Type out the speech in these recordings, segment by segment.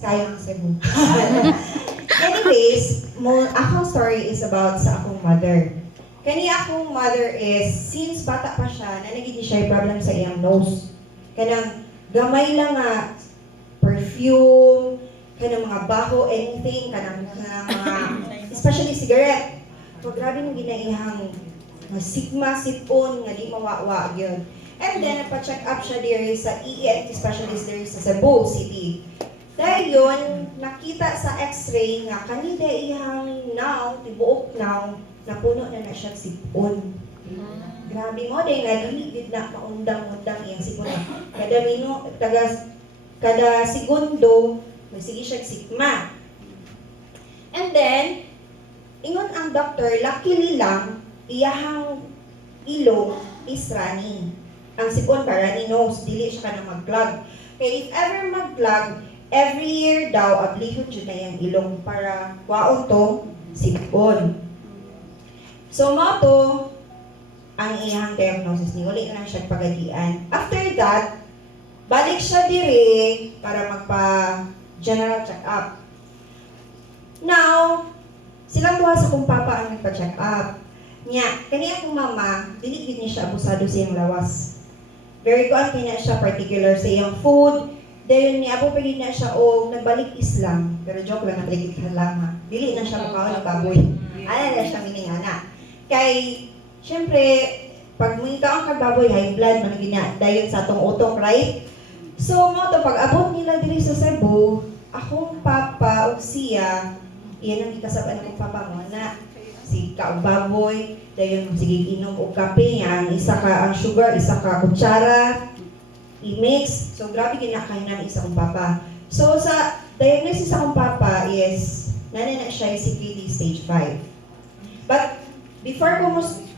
Kaya ang Cebu. Anyways, akong story is about sa akong mother. Kani akong mother is, since bata pa siya, nanagid siya yung problem sa iyang nose. Kanang gamay lang nga perfume, kanang mga baho, anything, kanang mga, especially cigarette. So, grabe nung ginaihang sigma, sipon, nga di mawawa yun. And then, napa-check up siya diri sa ENT specialist diri sa Cebu City. Dahil yun, nakita sa x-ray nga kanida iyang now, tibuok now, napuno na siya sipon. Grabe mo, dahil nga dili na maundang-undang iyang sipon. Kada segundo, may sige siya sigma. And then, ingon ang doctor, luckily lang, iyahang ilong is running. Ang sipon pa running nose, dili siya ka na mag-clog. Kaya if ever mag-clog, every year daw, ablihon yun na yung ilong para kwaon to, sipon. So, mo to, ang iyang diagnosis ni uli na siya pagadian. After that, balik siya dire para magpa-general check-up. Now, silang duha sa kong papa ang nagpa-check up. Nya, kaniya kong mama, diligid niya siya abusado sa iyang lawas. Very good kanya siya, particular sa iyang food. Dahil ni Abu pagid na siya o nagbalik Islam. Pero joke lang, nagbalik halama. Dili na siya makaon ng baboy. Ano na siya miningana. Kay, syempre, pag mga ang kagbaboy, high blood, managin niya, dahil sa atong utong, right? So, mo to, pag abot nila diri sa Cebu, akong papa o siya, iyan ang ikasaban akong papa mo na si kaugbaboy, dahil sige inom o kape, ang isa ka ang sugar, isa ka kutsara, i-mix. So, grabe kinakain namin isa kong papa. So, sa diagnosis akong papa is, nanay na siya CKD stage 5. But, before ko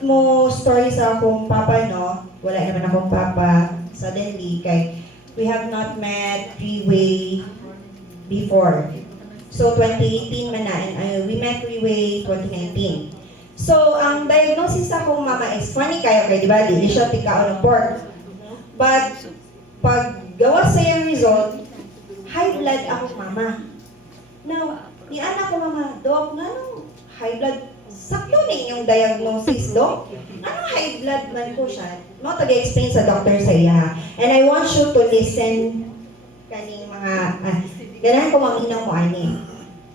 mo story sa akong papa, no, wala naman akong papa, suddenly, kay we have not met three-way before. So, 2018 man na, and we met three-way 2019. So, ang diagnosis sa akong mama is, funny kayo kay, di ba, di siya tikaon ng pork. But, pag gawa sa yung result, high blood akong mama. Now, ni anak ko mama, Dok, ano, high blood, sakto din yung diagnosis, Dok. Ano high blood man ko siya? Mo to-explain sa doctor sa iya. And I want you to listen kaning mga, ganahan ko maminaw mo ani.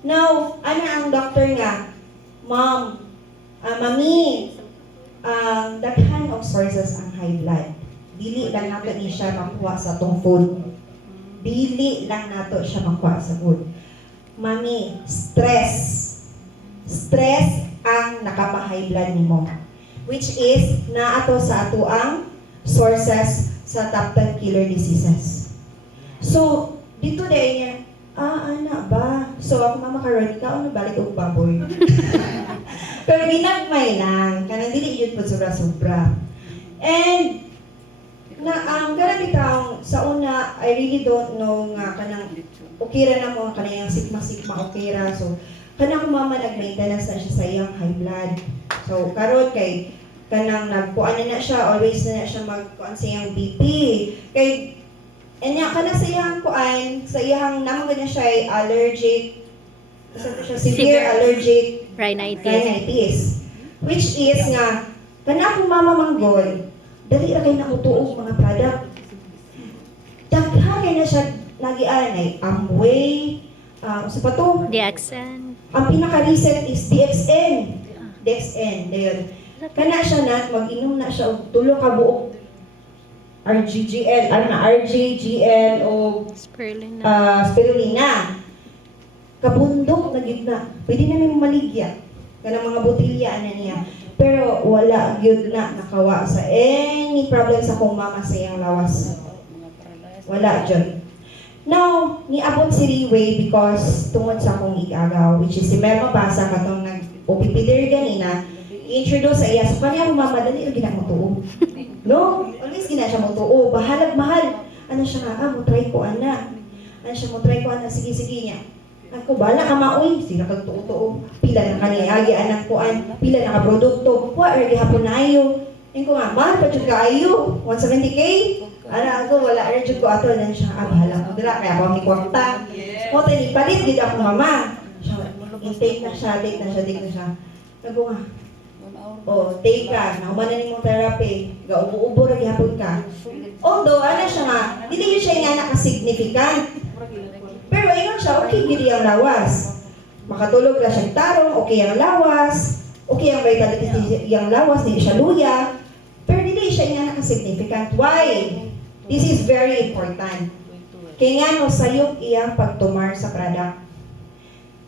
Now, ano ang doctor nga, Mom, Mami, that kind of sources ang high blood. Dili lang nato ni siya makuha sa tong food. Dili lang nato siya makuha sa food. Mami, stress. Stress ang nakapa-high blood nimo. Which is, naato sa ato ang sources sa top 10 killer diseases. So, dito dahil niya, ana ba? So, ako mama karon, ikaw ano balik og baboy? Pero ginagmay lang, kanang dili yun po sobra-sobra. And, ang karabitang sa una, I really don't know nga kanang okay ra na mo, kanang sikma-sikma okay ra. So, kanang mama nag-maintenance na siya sa iyang high blood. So, karon kay kanang nagkuan na siya, always na siya magkuan sa iyang BP. Kay enya kana sa iyang kuan, sa iyang namang na siya ay allergic, severe allergic rhinitis. Which is nga kana akong mama manggol, dali ra kay namutuog mga product. Daghan na siya nagianay Amway, sa pato. DXN. Ang pinaka-recent is DXN. DXN, dayon. Kana siya na, mag-inom na siya og tulo ka buok RGGL, RGGL o spirulina. Kabundok na gid na. Pwede namin maligya. Kanang mga botilya na niya. Pero wala gyud na nakawa sa any problem sa kong mama sa iyang lawas. Wala gyud. Now, niabot si Riway because tungod sa akong igagaw, which is si Merma Basa katong nag-OPP diri ganina, i-introduce sa iya. So, kanya akong mama, dali yung ginamutuo. No? Always gina siya mutuo. Bahalag mahal. Ano siya nga, mo try ko, ana. Ano siya, mo try ko, ana. Sige, sige niya. Ako, bala ka maoy. Sila kagtuo-tuo. Pila na kaniyagi, anak ko, pila na ka-produkto. Wa, ergi hapon na ayo. Yung ko nga, mahal pa dyan ka ayo. 170K? Ano ako, wala, ergi ko ato. Ano siya, bahala ko. Dila, kaya ako may kwarta. Mo tayo palit gid ako mama. Intake na siya, take na siya. Nago nga. Oh, take ka. Nahuman na nimong therapy. Ga-ubo-ubo ra gyapon ka. Although ana siya nga, dili siya nga naka-significant. Pero ingon siya, okay gid ang lawas. Makatulog na siyang tarong, okay ang lawas. Okay ang vitality yung lawas, hindi siya luya. Pero dili siya nga naka-significant. Why? This is very important. Kaya nga no, sayop iyang pagtumar sa product.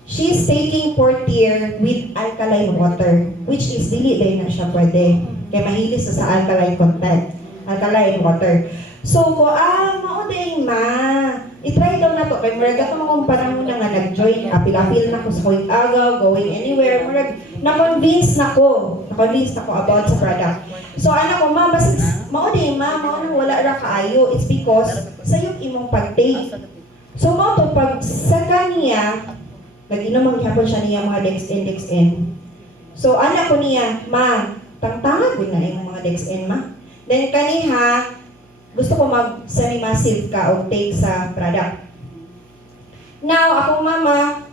She's taking Portier with alkaline water, which is dili din na siya pwede. Kaya mahilig sa alkaline content. Alkaline water. So, mauday ma. I-try daw na to. Kaya murag ako makong panahon na nga nag-join. Apil-apil na ko sa kuwing agaw, going anywhere. Murag, na-convince na ko. Na-convince na ko about sa product. So, ko, ma, basta, mauday ma, maunang wala ra kaayo. It's because sa'yo imong pag-take. So, to pag sa kanya, nag-inom maghapon siya niya mga Dex-N. So, ko niya, ma, tangtangan ko na yung mga Dex-N, ma. Then, kaniha, gusto ko mag-semi-massive ka o take sa product. Now, akong mama,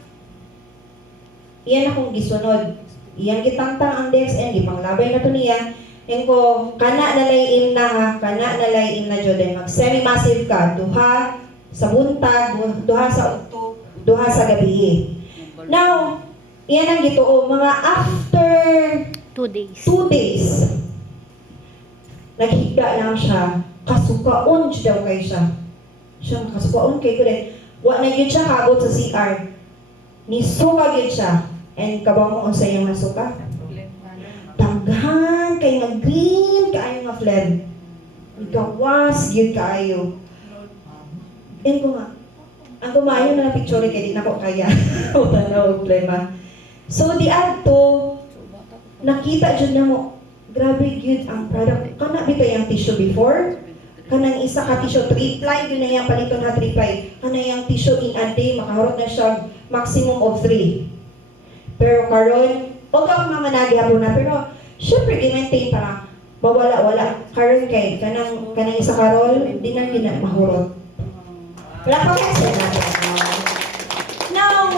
iyan akong gisunod. Iyan gitangtang ang Dex-N, gipanglabay na to niya. Yan ko, kana nalayim na ha, kana nalayim na dyan. Mag-semi-massive ka, duha sa buntag, duha sa ukto, duha sa gabi. Now, iyan ang gituo, mga after 2 days, naghiga lang siya, kasukaon daw kay siya. Siya kasukaon kay ko din. Wa na yun siya kabot sa CR. Nisuka yun siya. And kabang mo sa iyong nasuka. Taghan, kay nga green, kaayo nga phlegm. Ikawas, yun kaayo. And ko nga, ang kumayo na picture kay di na ko kaya. Wala na problema. So, di ato, nakita dyan na mo, grabe yun ang product. Kana bito yung tissue before? Kanang isa ka tissue, 3-ply, yun na yung paliton na 3-ply. Kana yung tissue in a day, makaharot na siya maximum of 3. Pero karon, although ako mamanagi hapon na, pero syempre, i-maintain para mawala-wala. Karon kay, kanang isa karol, di na yun na mahurot. Wala pa kasi natin. Now,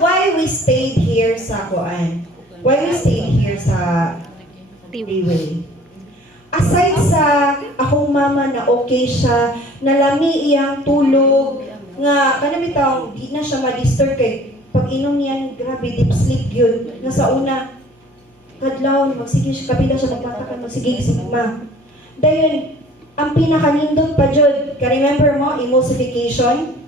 why we stayed here sa Kuan? Why we stayed here sa Freeway? Aside sa akong mama na okay siya, nalami iyang tulog, nga kanabitaw, di na siya ma-disturb kay pag inom niyan, grabe, deep sleep yun. Nga sa una, kadlaw, magsige siya, kapila siya magmatakan, magsige sigma. Dayon, ang pinakanindot pa dyan, ka-remember mo, emulsification,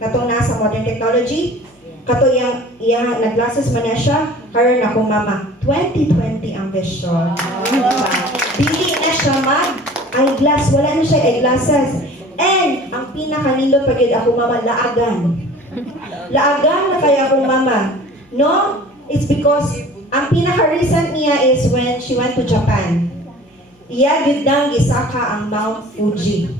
katong nasa modern technology, kato iyang nag-glasses man na siya, karon akong mama, 2020 ang vision. Dili na siya mag-eyeglass, wala na siya eyeglasses. And, ang pinakanindot pag yun akong mama, laagan. Laagan na kaya akong mama. No? It's because, ang pinaka-recent niya is when she went to Japan. Iya gidang gisaka ang Mount Fuji.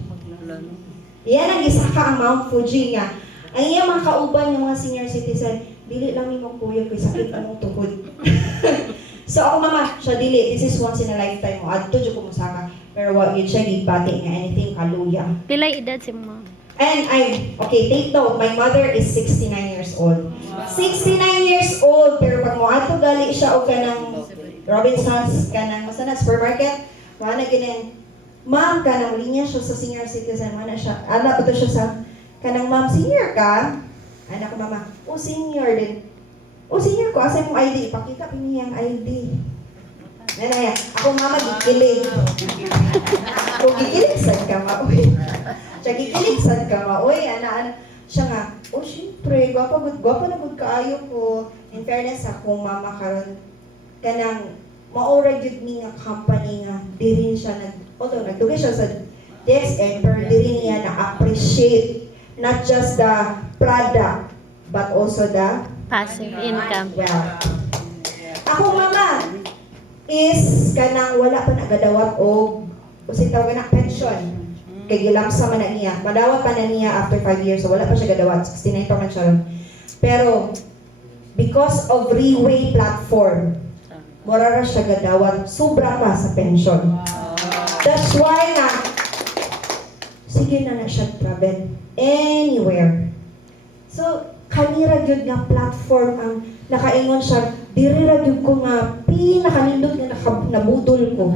Iya nang gisaka ang Mount Fuji nga. Ang iya mga kauban yung mga senior citizen, dili lang ni mo kuya kay sakit anong tuhod. So ako mama, siya dili, this is once in a lifetime mo. Adto jud ko musaka. Pero wag yun siya gibati nga anything kaluya. Pilay edad si mama. And okay, take note, my mother is 69 years old. 69 years old, pero pag mo ato gali siya o kanang Robinsons, kanang masana supermarket, mana ginin, ma'am, kanang linya siya sa senior citizen, mana siya, ala ba siya sa, kanang ma'am, senior ka? Anak ko mama, senior din. Senior ko, asa yung ID? Ipakita ko niya ang ID. Nanaya, ako mama, gikilig. Kung gikilig, saan ka ma-uy? Siya gikilig, saan ka ma-uy? Siya nga, syempre, gwapa na good kaayo ko. In fairness, akong mama karon kanang maura jud ni nga company nga diri siya although nagdugay siya sa DXN pero diri niya na-appreciate not just the product but also the Passive income. wealth. Ako mama is kanang wala pa nagadawat og usay tawag na pension. Kay gilamsa man na niya. Madawat pa na niya after 5 years so wala pa siya gadawat. 69 pa man siya. Pero because of Freeway platform, mura siya gadawat, sobra pa sa pension. That's why sige na siya travel anywhere. So, kanira gyud nga platform ang nakaingon siya, diri ra gyud ko nga pinakanindot nga nabudol ko.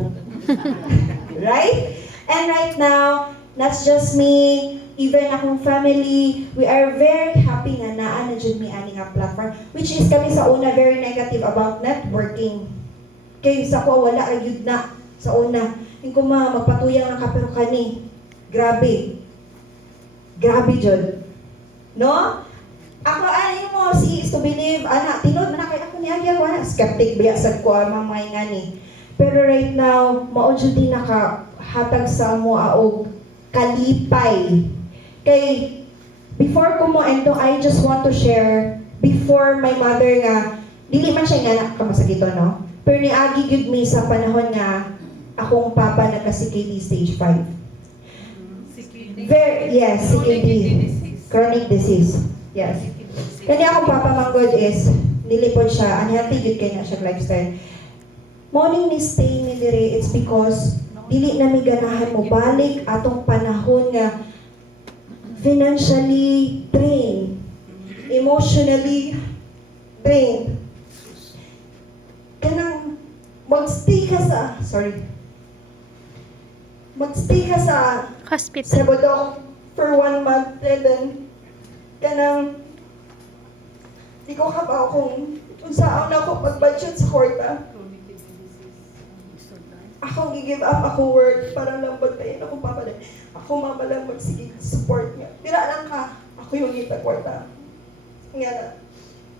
Right? And right now, not just me, even akong family, we are very happy nga naa na jud mi ani nga platform, which is kami sa una very negative about networking. Kay sa ko wala ra gyud na sa una. Yung magpatuyang na ka pero kani. Grabe. Grabe jud. No? Ako ano mo si is to believe ana tinod man kay ako ni agya ko ana skeptic biya sad ko mamay ngani. Pero right now mao jud din nakahatag sa mo og kalipay. Kay before ko mo ento I just want to share before my mother nga dili man siya nga kamasakito no. Pero niagi gyud mi sa panahon nga akong papa nagka-CKD stage 5. Yes, CKD. Chronic disease. Yes. Kani akong papa manggod is nilipod siya, unhealthy good kay na siya lifestyle. Morning ni stay ni dire, it's because dili na mi ganahan mo balik atong panahon nga financially drained, emotionally drained. Kanang magstay ka sa Hospital. sa Bodong for 1 month and then kanang di ko kabaw kung saan ako pag-budget sa kwarta. Ako gi-give up ako work para lang bantayan ako papalit. Ako mama lang magsige support niya. Tira lang ka, ako yung ngita kwarta. Nga na.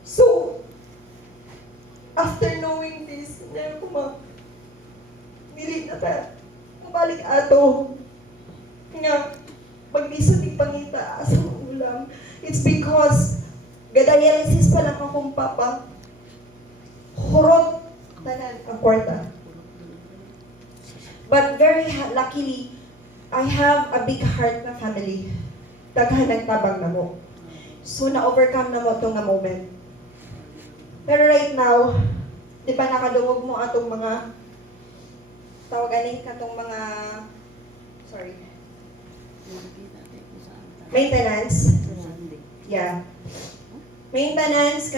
So, after knowing this, na ako nili na ta, balik ato. Nga, pag-bisa di pangita sa ulam. It's because gadialysis pa lang akong papa. Hurot tanan ang kwarta. But very luckily, I have a big heart na family. Daghan nagtabang na mo. So, na-overcome na mo itong moment. Pero right now, di ba nakadungog mo atong mga tawagan katong mga maintenance. Yeah. Maintenance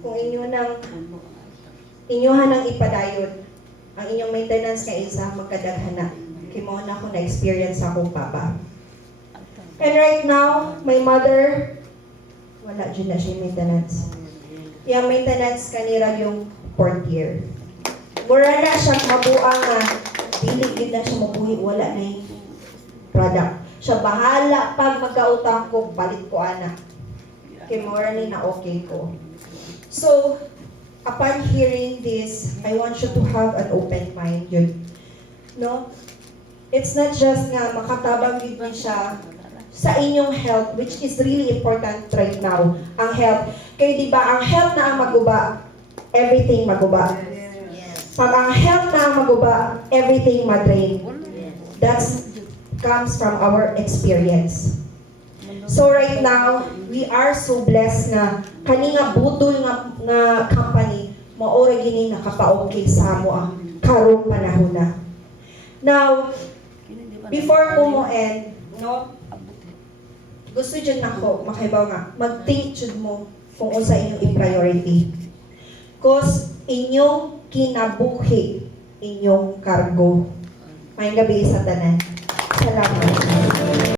kung inyohan ang ipadayod. Ang inyong maintenance nga isa magkadaghan na. Kay mo na ako na-experience akong papa. And right now, my mother, wala dyan na siya maintenance. Yung maintenance kanira yung 4th year. Mura na siya mabuang nga, diligid na siya mabuhi, wala na yung product. Siya bahala pag magkautang ko, balik ko anak. Kay mura ni na okay ko. So, upon hearing this, I want you to have an open mind yun. No? It's not just nga makatabang din man siya sa inyong health, which is really important right now, ang health. Kaya di ba, ang health na ang maguba, everything maguba. Pag ang health na ang maguba, everything madrain. That comes from our experience. So right now, we are so blessed na kani nga budol nga company, maora gini nakapa-okay sa amo ang karong panahon na. Now, before ko mo end, no, gusto dyan ako, makibaw nga, mag-think dyan mo kung unsa inyong i-priority. Cause inyong kinabuhi, inyong kargo. May gabi sa tanan. Salamat.